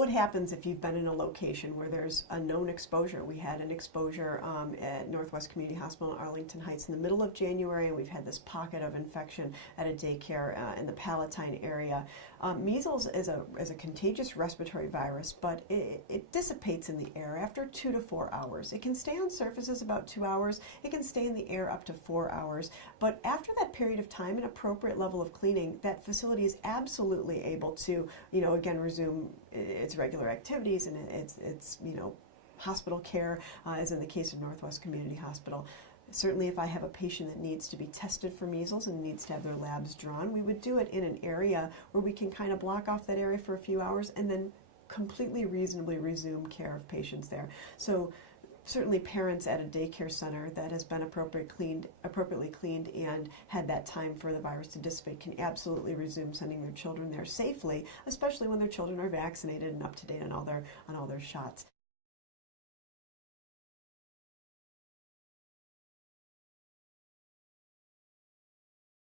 what happens if you've been in a location where there's a known exposure? We had an exposure at Northwest Community Hospital in Arlington Heights in the middle of January, and we've had this pocket of infection at a daycare in the Palatine area. Measles is a contagious respiratory virus, but it dissipates in the air after 2 to 4 hours. It can stay on surfaces about 2 hours. It can stay in the air up to 4 hours. But after that period of time, an appropriate level of cleaning, that facility is absolutely able to, again, resume its regular activities and its hospital care, as in the case of Northwest Community Hospital. Certainly, if I have a patient that needs to be tested for measles and needs to have their labs drawn, we would do it in an area where we can kind of block off that area for a few hours and then completely reasonably resume care of patients there. So certainly parents at a daycare center that has been appropriately cleaned and had that time for the virus to dissipate can absolutely resume sending their children there safely, especially when their children are vaccinated and up to date on all their shots.